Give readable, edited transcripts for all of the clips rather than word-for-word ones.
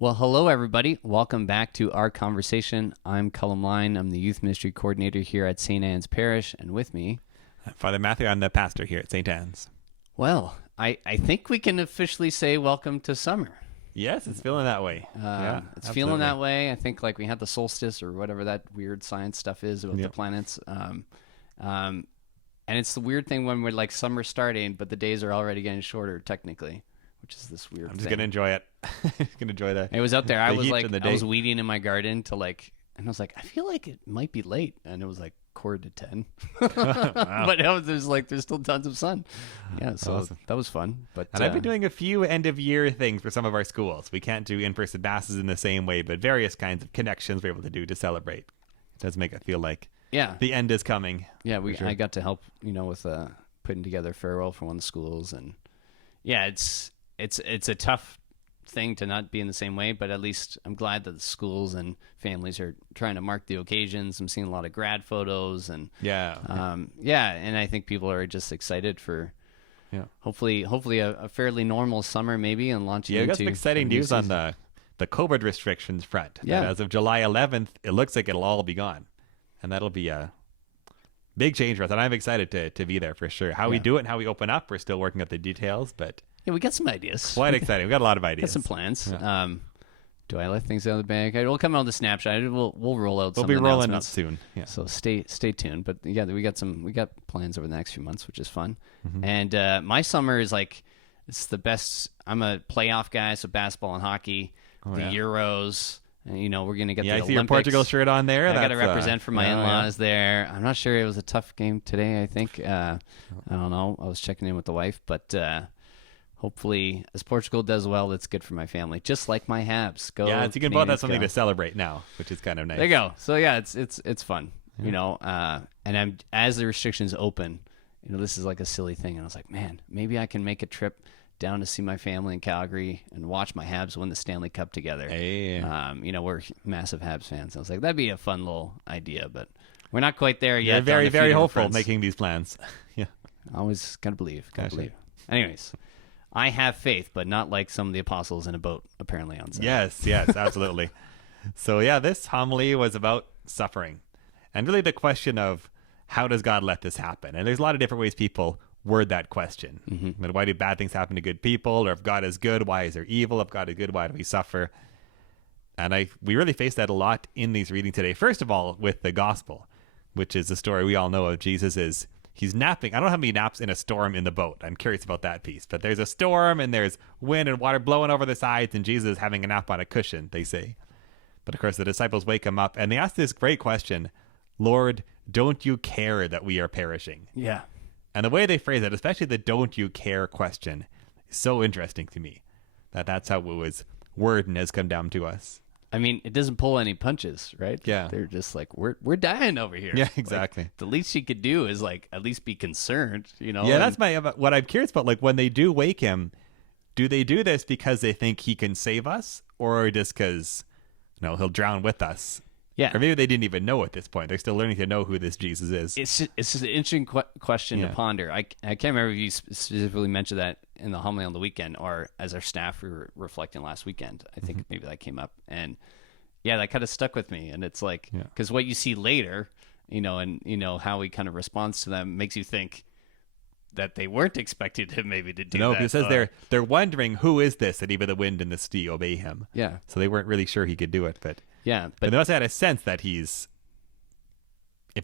Well, hello, everybody. Welcome back to our conversation. I'm Cullum Line. I'm the youth ministry coordinator here at St. Anne's Parish, and with me, Father Matthew, I'm the pastor here at St. Anne's. well, I think we can officially say welcome to summer. Yes, it's feeling that way. It's feeling that way. I think like we had the solstice or whatever that weird science stuff is about the planets. And it's the weird thing when we're like summer starting, but the days are already getting shorter technically, which is this weird I'm just thing. going to enjoy it. Just going to enjoy that. It was out there. I was like, I I was weeding in my garden to like, and I was like, I feel like it might be late. And it was like 9:45. Wow. But there's still tons of sun. Yeah, so Awesome. that was fun. But And I've been doing a few end of year things for some of our schools. We can't do in-person masses in the same way, but various kinds of connections we're able to do to celebrate. It does make it feel like the end is coming. Yeah, sure. I got to help, with putting together farewell for one of the schools, and yeah, it's a tough thing to not be in the same way, but at least I'm glad that the schools and families are trying to mark the occasions. I'm seeing a lot of grad photos, and and I think people are just excited for hopefully a fairly normal summer maybe, and launching we into got some exciting news on the COVID restrictions front. Yeah. As of July 11th, it looks like it'll all be gone. And that'll be a big change for us. And I'm excited to be there for sure. How we do it and how we open up, we're still working out the details, but yeah, we got some ideas. quite exciting. We got a lot of ideas. Got some plans. Yeah. Do I let things out of the bag? We'll come out with the snapshot. We'll roll out. We'll some be rolling out announcements soon. Yeah. So stay tuned. But yeah, we got plans over the next few months, which is fun. Mm-hmm. And my summer is like, it's the best. I'm a playoff guy, so basketball and hockey, the Euros. And, we're gonna get the I see Olympics. your Portugal shirt on there. I got to represent for my in-laws there. I'm not sure. It was a tough game today, I think. I don't know. I was checking in with the wife, but hopefully, as Portugal does well, it's good for my family. Just like my Habs. Go. Yeah, so you can both have Canadians, something go. to celebrate now, which is kind of nice. There you go. So yeah, it's fun. And as the restrictions open, this is like a silly thing, and I was like, man, maybe I can make a trip down to see my family in Calgary and watch my Habs win the Stanley Cup together. Hey. We're massive Habs fans. I was like, that'd be a fun little idea, but we're not quite there yet. You're very, on the very feeding hopeful fronts. making these plans. Yeah. Always gotta believe. Gotcha. Anyways, I have faith, but not like some of the apostles in a boat, apparently, on Sunday. Yes, absolutely. So this homily was about suffering. And really the question of how does God let this happen? And there's a lot of different ways people word that question. Mm-hmm. Why do bad things happen to good people? Or if God is good, why is there evil? If God is good, why do we suffer? And we really face that a lot in these readings today. First of all, with the gospel, which is the story we all know of Jesus he's napping. I don't know how many naps in a storm in the boat. I'm curious about that piece. But there's a storm and there's wind and water blowing over the sides, and Jesus is having a nap on a cushion, they say. But of course, the disciples wake him up and they ask this great question, Lord, don't you care that we are perishing? Yeah. And the way they phrase it, especially the don't you care question, is so interesting to me. That's how it was worded and has come down to us. I mean, it doesn't pull any punches, right? Yeah. They're just like, we're dying over here. Yeah, exactly. Like, the least you could do is like at least be concerned, Yeah, that's what I'm curious about. Like when they do wake him, do they do this because they think he can save us, or just because he'll drown with us? Yeah. Or maybe they didn't even know at this point. They're still learning to know who this Jesus is. It's just an interesting question to ponder. I can't remember if you specifically mentioned that in the homily on the weekend, or as our staff we were reflecting last weekend. I think maybe that came up, and that kind of stuck with me. And it's like, because what you see later, and how he kind of responds to them makes you think that they weren't expected him maybe to do that. No, because it says they're wondering who is this that even the wind and the sea obey him. Yeah. So they weren't really sure he could do it, but but they must have had a sense that if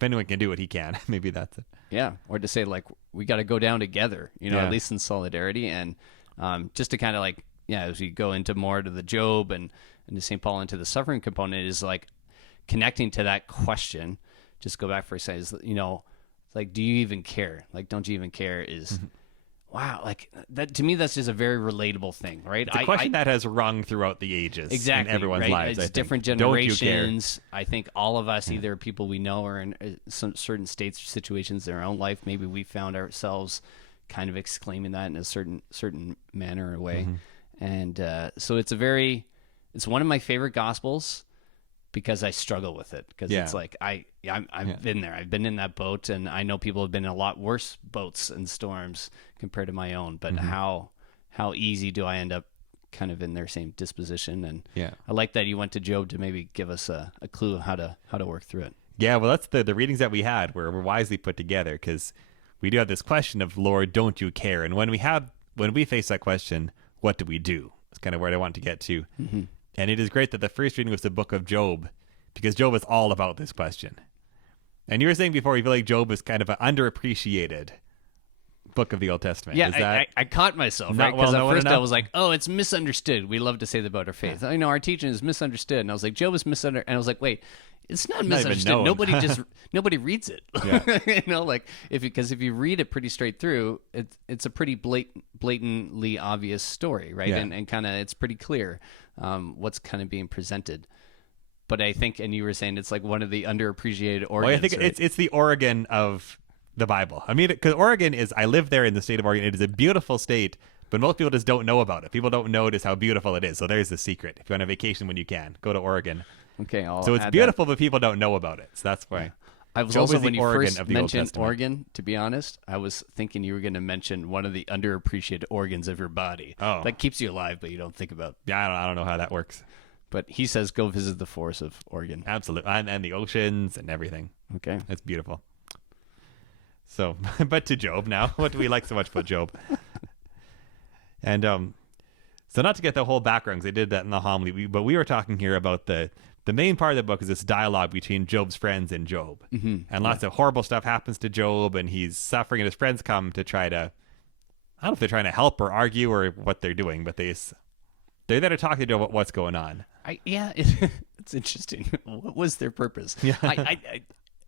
anyone can do it, he can. Maybe that's it. Yeah, or to say like we got to go down together, at least in solidarity, and just to kind of like as we go into more to the Job and to St. Paul into the suffering component is like connecting to that question. Just go back for a second. Is like, do you even care? Like, don't you even care? Is wow, like that to me. That's just a very relatable thing, right? It's a question that has rung throughout the ages, exactly, in everyone's right? lives. It's different generations. I think all of us, either people we know or in some certain states or situations in our own life, maybe we found ourselves kind of exclaiming that in a certain manner or way. And so it's one of my favorite gospels because I struggle with it, because it's like I've been there. I've been in that boat, and I know people have been in a lot worse boats and storms compared to my own. But how easy do I end up kind of in their same disposition. And Yeah. I like that you went to Job to maybe give us a clue of how to work through it. Yeah, well, that's the readings that we had were wisely put together, because we do have this question of, Lord, don't you care? And when we face that question, what do we do? It's kind of where I want to get to. Mm-hmm. And it is great that the first reading was the book of Job, because Job is all about this question. And you were saying before, you feel like Job is kind of an underappreciated book of the Old Testament. Yeah, Is that I caught myself, not right? Because well at known first I enough? was like, oh, it's misunderstood. We love to say that about our faith. I know our teaching is misunderstood. And I was like, Job is misunderstood. And I was like, wait, it's not even misunderstood. known. Nobody reads it. Yeah. You know, like because if you read it pretty straight through, it's a pretty blatantly obvious story, right? Yeah. And kind of it's pretty clear what's kind of being presented. But I think, and you were saying it's like one of the underappreciated organs. Well, I think right? it's the Oregon of the Bible. I mean, because Oregon is, I live there in the state of Oregon. It is a beautiful state, but most people just don't know about it. People don't notice how beautiful it is. So there's the secret. If you're on a vacation when you can, go to Oregon. Okay, So it's add beautiful, but people don't know about it. So that's why. Yeah. I was Job also, is the when you Oregon first of the Old mentioned Testament. Oregon, to be honest, I was thinking you were going to mention one of the underappreciated organs of your body. Oh. That keeps you alive, but you don't think about. Yeah, I don't know how that works. But he says go visit the forests of Oregon. Absolutely. And the oceans and everything. Okay. It's beautiful. So, but to Job now. What do we like so much about Job? And so not to get the whole background, 'cause they did that in the homily, but we were talking here about the main part of the book is this dialogue between Job's friends and Job. Mm-hmm. And lots of horrible stuff happens to Job, and he's suffering, and his friends come to try to, I don't know if they're trying to help or argue or what they're doing, but they're there to talk to Job about what's going on. It's interesting. What was their purpose? Yeah.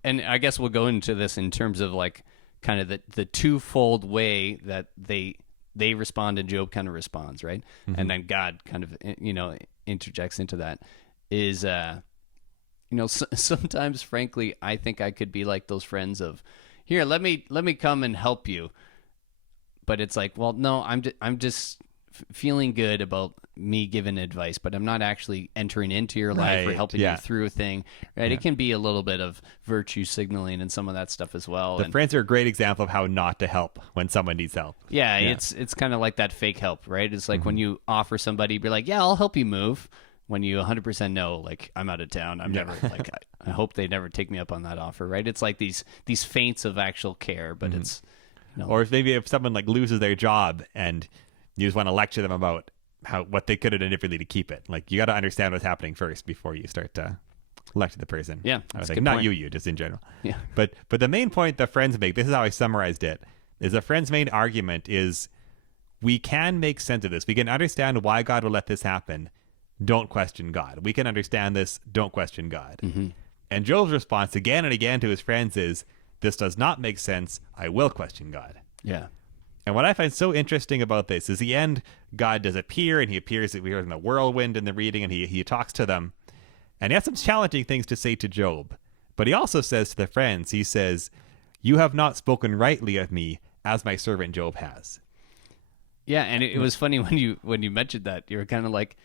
And I guess we'll go into this in terms of like kind of the twofold way that they respond and Job kind of responds, right? Mm-hmm. And then God kind of interjects into that. Is sometimes, frankly, I think I could be like those friends of, here, let me come and help you, but it's like, well, no, I'm just feeling good about me giving advice, but I'm not actually entering into your life or Right, helping yeah. you through a thing, right? Yeah. It can be a little bit of virtue signaling and some of that stuff as well. The And friends are a great example of how not to help when someone needs help. yeah, Yeah. it's kind of like that fake help, right? It's like when Mm-hmm. you offer somebody, be like, yeah, I'll help you move. When you 100% know, like, I'm out of town, I'm never, like, I hope they never take me up on that offer, right? It's like these feints of actual care, but it's, Or if someone like loses their job and you just want to lecture them about what they could have done differently to keep it. Like, you got to understand what's happening first before you start to lecture the person. Yeah, I that's was a like, good not point. you, just in general. yeah. But the main point the friends make, this is how I summarized it, is the friends' main argument is we can make sense of this. We can understand why God would let this happen. Don't question God. We can understand this. Don't question God. Mm-hmm. And Job's response again and again to his friends is, this does not make sense. I will question God. Yeah. And what I find so interesting about this is the end, God does appear, and he appears, we hear in the whirlwind in the reading, and he talks to them. And he has some challenging things to say to Job. But he also says to the friends, he says, you have not spoken rightly of me as my servant Job has. Yeah, and it was funny when you mentioned that. You were kind of like,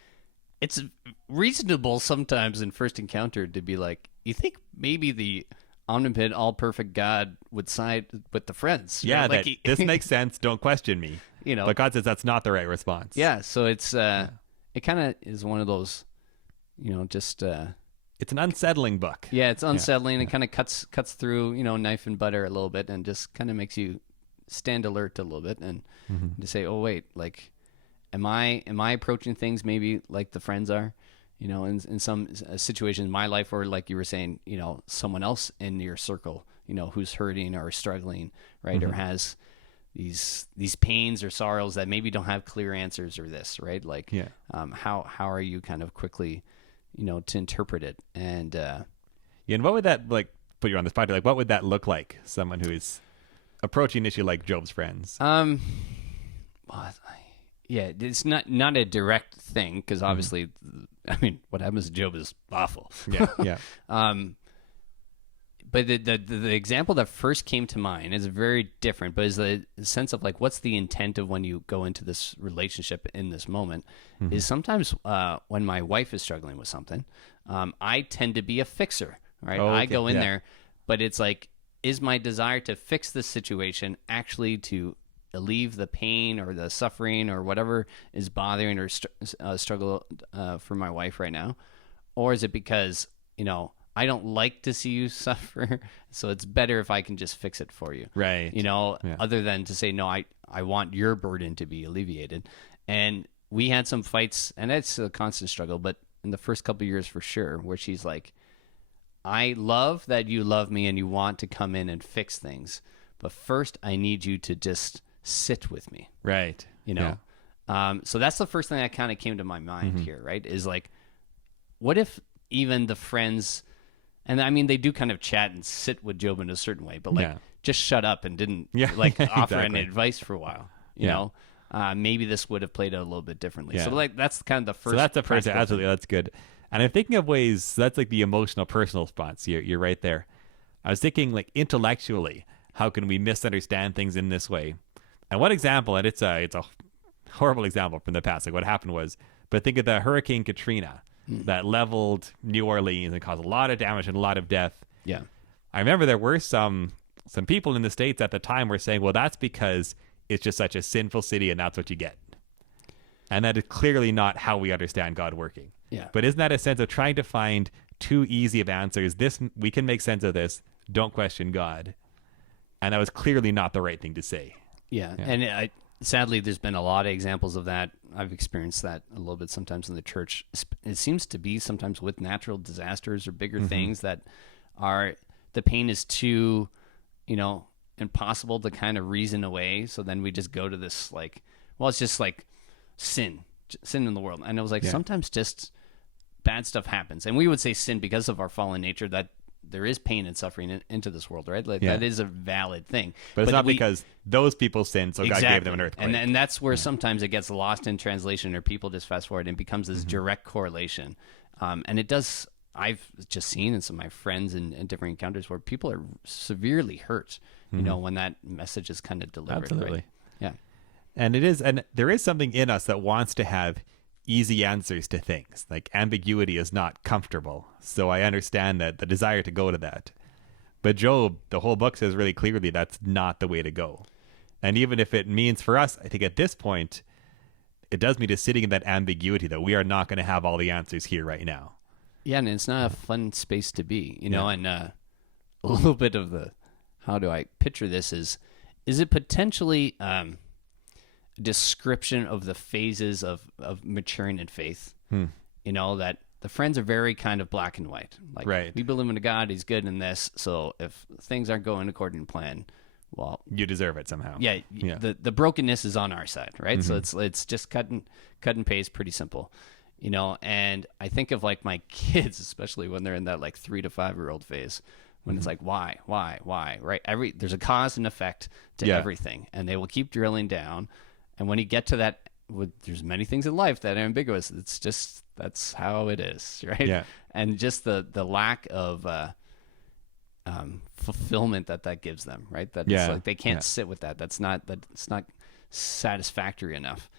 it's reasonable sometimes in first encounter to be like, you think maybe the omnipotent, all-perfect God would side with the friends. Yeah, right? Like that this makes sense. Don't question me. you know. But God says that's not the right response. Yeah, so it's it kind of is one of those, just It's an unsettling book. yeah, it's unsettling. It kind of cuts through, knife and butter a little bit, and just kind of makes you stand alert a little bit and to say, oh wait, like, am I approaching things maybe like the friends are, in some situations in my life, or like you were saying, someone else in your circle, who's hurting or struggling, right, or has these pains or sorrows that maybe don't have clear answers, or this, right, like, how are you kind of quickly, to interpret it, and And what would that put you on the spot? Like, what would that look like? Someone who is approaching an issue like Job's friends. Well, yeah, it's not a direct thing, because obviously, I mean, what happens to Job is awful. Yeah. But the example that first came to mind is very different, but is the sense of like, what's the intent of when you go into this relationship in this moment, is sometimes when my wife is struggling with something, I tend to be a fixer, right? Oh, I okay. go in Yeah. there, but it's like, is my desire to fix this situation actually to alleviate the pain or the suffering or whatever is bothering or struggle for my wife right now? Or is it because, I don't like to see you suffer, so it's better if I can just fix it for you. Right. Other than to say, no, I want your burden to be alleviated. And we had some fights, and it's a constant struggle, but in the first couple of years for sure, where she's like, I love that you love me and you want to come in and fix things, but first I need you to just sit with me. Right. So that's the first thing that kind of came to my mind here, right? Is like, what if even the friends, and I mean, they do kind of chat and sit with Job in a certain way, but just shut up and didn't offer any advice for a while, you know? Maybe this would have played out a little bit differently. Yeah. So that's kind of the first. So that's the first. Absolutely, that's good. And I'm thinking of ways. That's like the emotional, personal response. You're right there. I was thinking like intellectually, how can we misunderstand things in this way? And one example, and it's a horrible example from the past. Like what happened was, but think of the Hurricane Katrina that leveled New Orleans and caused a lot of damage and a lot of death. Yeah, I remember there were some people in the States at the time were saying, well, that's because it's just such a sinful city and that's what you get. And that is clearly not how we understand God working. Yeah. But isn't that a sense of trying to find too easy of answers? We can make sense of this. Don't question God. And that was clearly not the right thing to say. Yeah. And sadly, there's been a lot of examples of that. I've experienced that a little bit sometimes in the church. It seems to be sometimes with natural disasters or bigger things that the pain is too, impossible to kind of reason away. So then we just go to this it's just like sin in the world. And it was like sometimes just bad stuff happens. And we would say sin because of our fallen nature, that there is pain and suffering into this world, right? That is a valid thing. But it's not because those people sinned, so exactly. God gave them an earthquake. And that's where sometimes it gets lost in translation, or people just fast forward and it becomes this direct correlation. And it does. I've just seen in some of my friends and different encounters where people are severely hurt, when that message is kind of delivered. Absolutely. Right? Yeah. And there is something in us that wants to have easy answers to things. Like ambiguity is not comfortable. So I understand that the desire to go to that. But Job, the whole book says really clearly that's not the way to go. And even if it means for us, I think at this point, it does mean just sitting in that ambiguity that we are not going to have all the answers here right now. Yeah, and it's not a fun space to be, and a little bit of how do I picture this is it potentially a description of the phases of maturing in faith? That the friends are very kind of black and white. Like, right. We believe in a God, he's good in this, so if things aren't going according to plan, well, you deserve it somehow. Yeah. The brokenness is on our side, right? So it's just cut and paste, pretty simple. And I think of like my kids, especially when they're in that 3 to 5 year old phase, when it's like, why, right? There's a cause and effect to everything, and they will keep drilling down. And when you get to that, there's many things in life that are ambiguous. It's just, that's how it is, right? Yeah. And just the lack of fulfillment that gives them, right? That's like they can't sit with that. It's not satisfactory enough.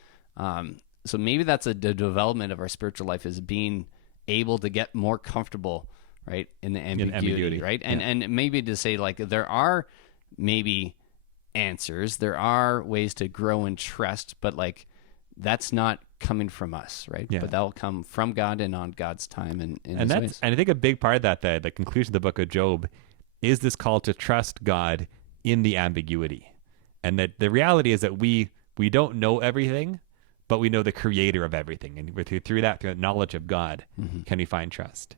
So maybe that's the development of our spiritual life, is being able to get more comfortable, right, in the ambiguity. Right? And maybe to say there are maybe answers, there are ways to grow and trust, but that's not coming from us, right? Yeah. But that will come from God and on God's time and and that's ways. And I think a big part of that, the conclusion of the book of Job, is this call to trust God in the ambiguity, and that the reality is that we don't know everything, but we know the creator of everything. And through that knowledge of God, can we find trust?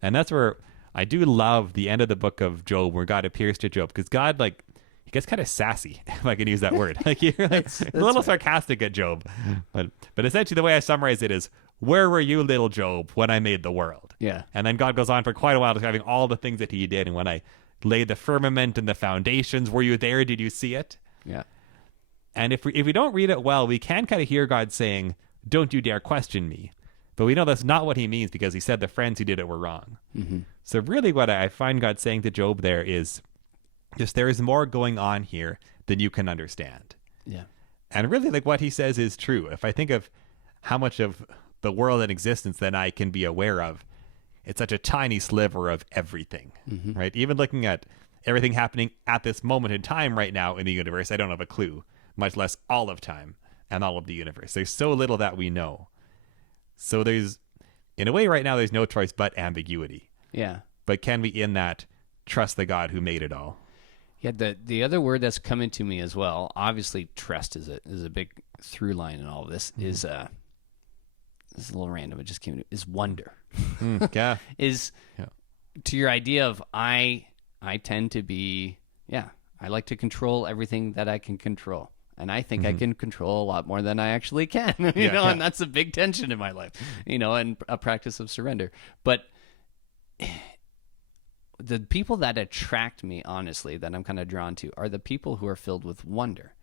And that's where I do love the end of the book of Job, where God appears to Job, because God, he gets kind of sassy, if I can use that word. You're that's a little sarcastic at Job. But essentially the way I summarize it is, where were you, little Job, when I made the world? Yeah. And then God goes on for quite a while describing all the things that he did. And when I laid the firmament and the foundations, were you there? Did you see it? Yeah. And if we don't read it well, we can kind of hear God saying, don't you dare question me. But we know that's not what he means, because he said the friends who did it were wrong. So really what I find God saying to Job there is just, there is more going on here than you can understand. Yeah. And really what he says is true. If I think of how much of the world in existence that I can be aware of, it's such a tiny sliver of everything, right? Even looking at everything happening at this moment in time right now in the universe, I don't have a clue. much less all of time and all of the universe. There's so little that we know. So there's, in a way right now, there's no choice but ambiguity. Yeah. But can we, in that, trust the God who made it all? Yeah, the other word that's coming to me as well, obviously trust is a big through line in all of this, is this is a little random, it just came to, is wonder. Yeah. Is to your idea of I tend to be, I like to control everything that I can control. And I think I can control a lot more than I actually can, and that's a big tension in my life, and a practice of surrender. But the people that attract me, honestly, that I'm kind of drawn to are the people who are filled with wonder,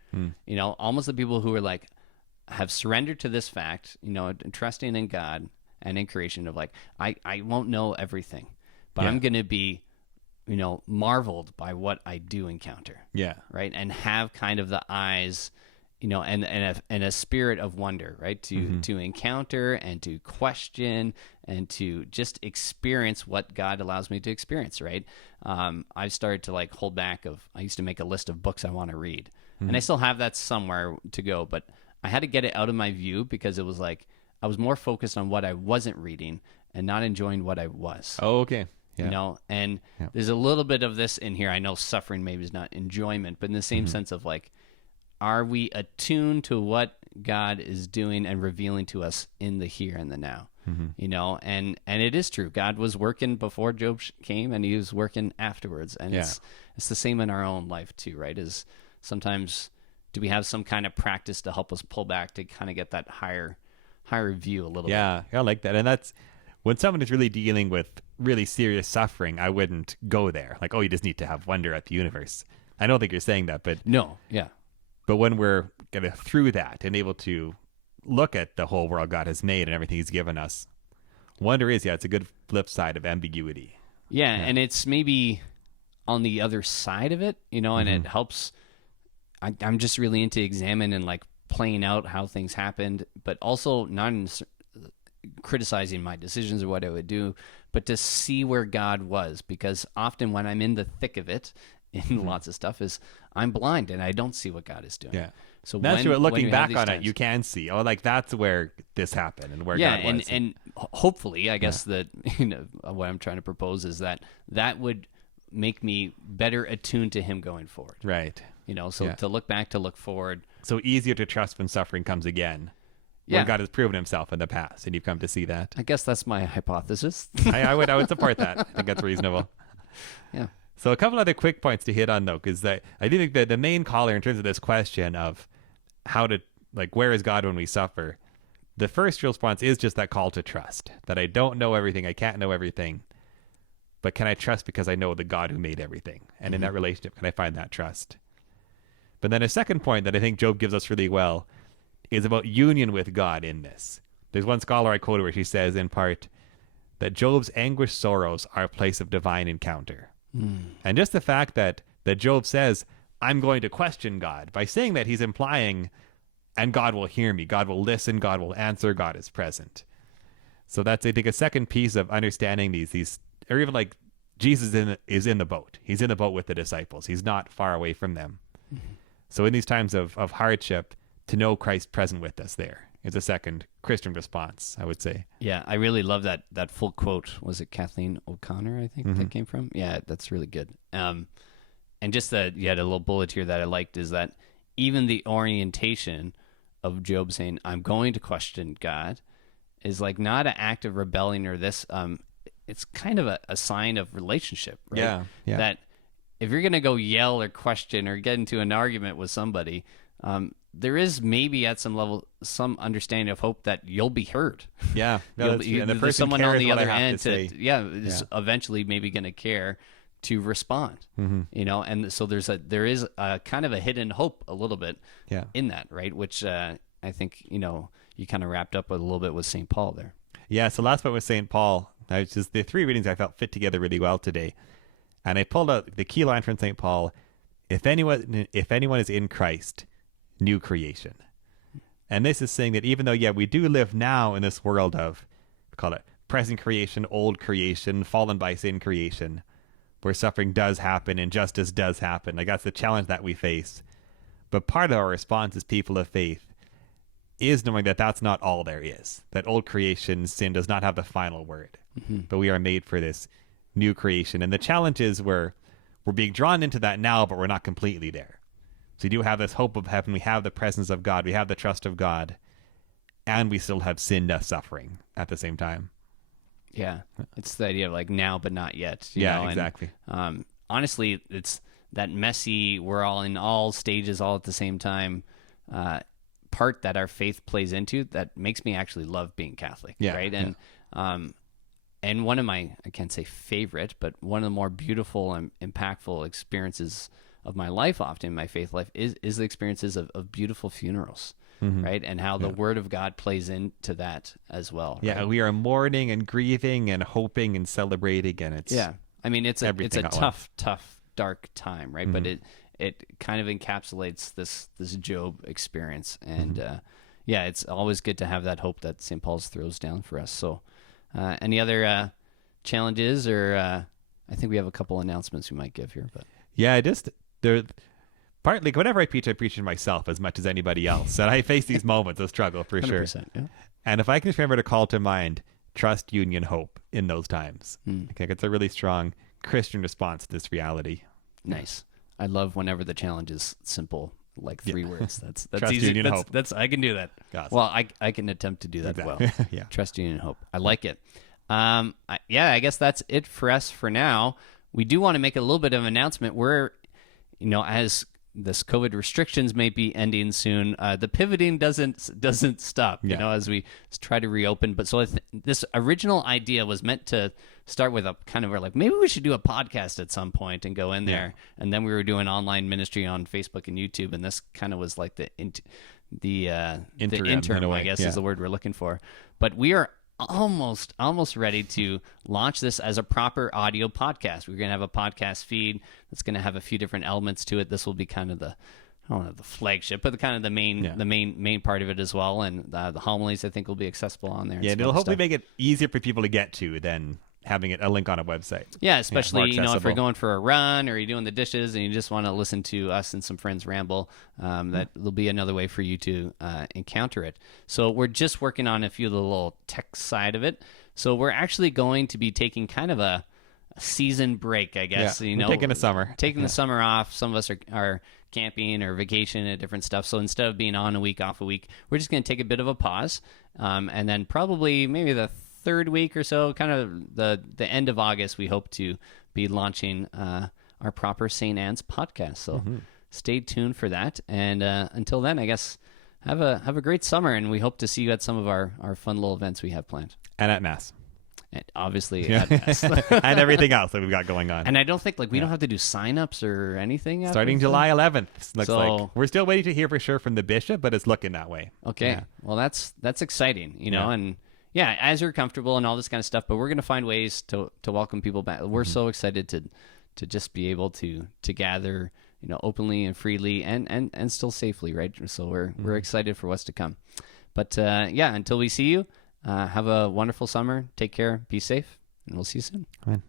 almost the people who are like, have surrendered to this fact, trusting in God and in creation of like, I won't know everything, but I'm going to be, marveled by what I do encounter. Yeah. Right. And have kind of the eyes, and a spirit of wonder, right? To encounter and to question and to just experience what God allows me to experience, right? I've started to like hold back I used to make a list of books I want to read. And I still have that somewhere to go, but I had to get it out of my view because it was like I was more focused on what I wasn't reading and not enjoying what I was. Oh, okay. Yeah. There's a little bit of this in here. I know suffering maybe is not enjoyment, but in the same sense of like, are we attuned to what God is doing and revealing to us in the here and the now? And it is true. God was working before Job came, and he was working afterwards. And it's the same in our own life too, right? Is sometimes do we have some kind of practice to help us pull back to kind of get that higher view a little bit? Yeah, I like that. And that's when someone is really dealing with really serious suffering, I wouldn't go there. Like, oh, you just need to have wonder at the universe. I don't think you're saying that, but no, yeah. But when we're kind of through that and able to look at the whole world God has made and everything he's given us, wonder is, it's a good flip side of ambiguity. Yeah, and it's maybe on the other side of it, and it helps. I'm just really into examining and like playing out how things happened, but also not criticizing my decisions or what I would do, but to see where God was, because often when I'm in the thick of it, in lots of stuff, is I'm blind and I don't see what God is doing. Yeah. So that's where looking back on it, you can see, like that's where this happened and where God was. And hopefully, I guess that what I'm trying to propose is that would make me better attuned to Him going forward. Right. To look back, to look forward. So easier to trust when suffering comes again. Yeah. When God has proven himself in the past and you've come to see that. I guess that's my hypothesis. I would support that. I think that's reasonable. Yeah. So a couple other quick points to hit on though, because I do think that the main caller in terms of this question of how to, like, where is God when we suffer? The first response is just that call to trust, that I don't know everything. I can't know everything, but can I trust because I know the God who made everything? And in that relationship, can I find that trust? But then a second point that I think Job gives us really well is about union with God in this. There's one scholar I quoted where she says in part that Job's anguished sorrows are a place of divine encounter. And just the fact that Job says, I'm going to question God, by saying that he's implying, and God will hear me, God will listen, God will answer, God is present. So that's, I think, a second piece of understanding these, or even like Jesus is in the boat. He's in the boat with the disciples. He's not far away from them. So in these times of hardship, to know Christ present with us there is a second Christian response, I would say. Yeah, I really love that full quote. Was it Kathleen O'Connor, I think, that came from? Yeah, that's really good. And just that, you had a little bullet here that I liked, is that even the orientation of Job saying, I'm going to question God, is like not an act of rebellion or this. It's kind of a sign of relationship, right? Yeah. That if you're going to go yell or question or get into an argument with somebody, there is maybe at some level some understanding of hope that you'll be heard. Yeah, and the person someone on the other end is eventually maybe going to care to respond. And so there is a kind of a hidden hope a little bit in that, right? Which I think you kind of wrapped up with a little bit with St. Paul there. Yeah. So last point with St. Paul, just the three readings I felt fit together really well today, and I pulled out the key line from St. Paul: if anyone is in Christ, new creation. And this is saying that even though, we do live now in this world of, we call it present creation, old creation, fallen by sin creation, where suffering does happen, injustice does happen. Like, that's the challenge that we face. But part of our response as people of faith is knowing that that's not all there is. That old creation, sin does not have the final word. But we are made for this new creation. And the challenge is we're being drawn into that now, but we're not completely there. So we do have this hope of heaven. We have the presence of God. We have the trust of God. And we still have sin, death, suffering at the same time. Yeah. It's the idea of like now, but not yet. Yeah, know? exactly. And, honestly, it's that messy, we're all in all stages all at the same time part that our faith plays into that makes me actually love being Catholic. Yeah, right. And one of my, I can't say favorite, but one of the more beautiful and impactful experiences of my life, often in my faith life, is the experiences of beautiful funerals, right? And how the Word of God plays into that as well. Yeah, right? we are mourning and grieving and hoping and celebrating, and it's I mean, it's a tough, dark time, right? But it kind of encapsulates this Job experience, and it's always good to have that hope that St. Paul's throws down for us. So. Any other challenges, or I think we have a couple announcements we might give here. But partly whenever I preach to myself as much as anybody else, and I face these moments of struggle for sure. Yeah. And if I can just remember to call to mind trust, union, hope in those times, I think it's a really strong Christian response to this reality. Nice. I love whenever the challenge is simple. Like 3 words. That's Trust, easy. union, hope. I can do that. Awesome. Well, I can attempt to do that well. Yeah. Trust, union, hope. I like it. I guess that's it for us for now. We do want to make a little bit of an announcement. We're, as this COVID restrictions may be ending soon, the pivoting doesn't stop. As we try to reopen. But so this original idea was meant to start with a kind of like maybe we should do a podcast at some point and go in there, and then we were doing online ministry on Facebook and YouTube, and this kind of was like the interim, I guess is the word we're looking for. But we are almost ready to launch this as a proper audio podcast. We're going to have a podcast feed that's going to have a few different elements to it. This will be kind of the flagship, but the main part of it as well. And the homilies, I think, will be accessible on there. Yeah, it'll hopefully make it easier for people to get to than having a link on a website. Yeah, especially if you're going for a run or you're doing the dishes and you just want to listen to us and some friends ramble, that will be another way for you to encounter it. So we're just working on a few of the little tech side of it. So we're actually going to be taking kind of a season break, I guess. We're taking the summer. The summer off. Some of us are camping or vacation and different stuff. So instead of being on a week, off a week, we're just going to take a bit of a pause. And then probably maybe the third week or so, kind of the end of August, we hope to be launching our proper St. Anne's podcast. So stay tuned for that. And until then, I guess have a great summer, and we hope to see you at some of our fun little events we have planned. And at Mass. And obviously at Mass. And everything else that we've got going on. And I don't think we don't have to do sign-ups or anything. Starting July 11th. Looks like. We're still waiting to hear for sure from the bishop, but it's looking that way. Okay. Yeah. Well, that's exciting, and as you're comfortable and all this kind of stuff, but we're going to find ways to welcome people back. We're so excited to just be able to gather, openly and freely and still safely, right? So we're excited for what's to come. But until we see you, have a wonderful summer. Take care. Be safe, and we'll see you soon. Amen.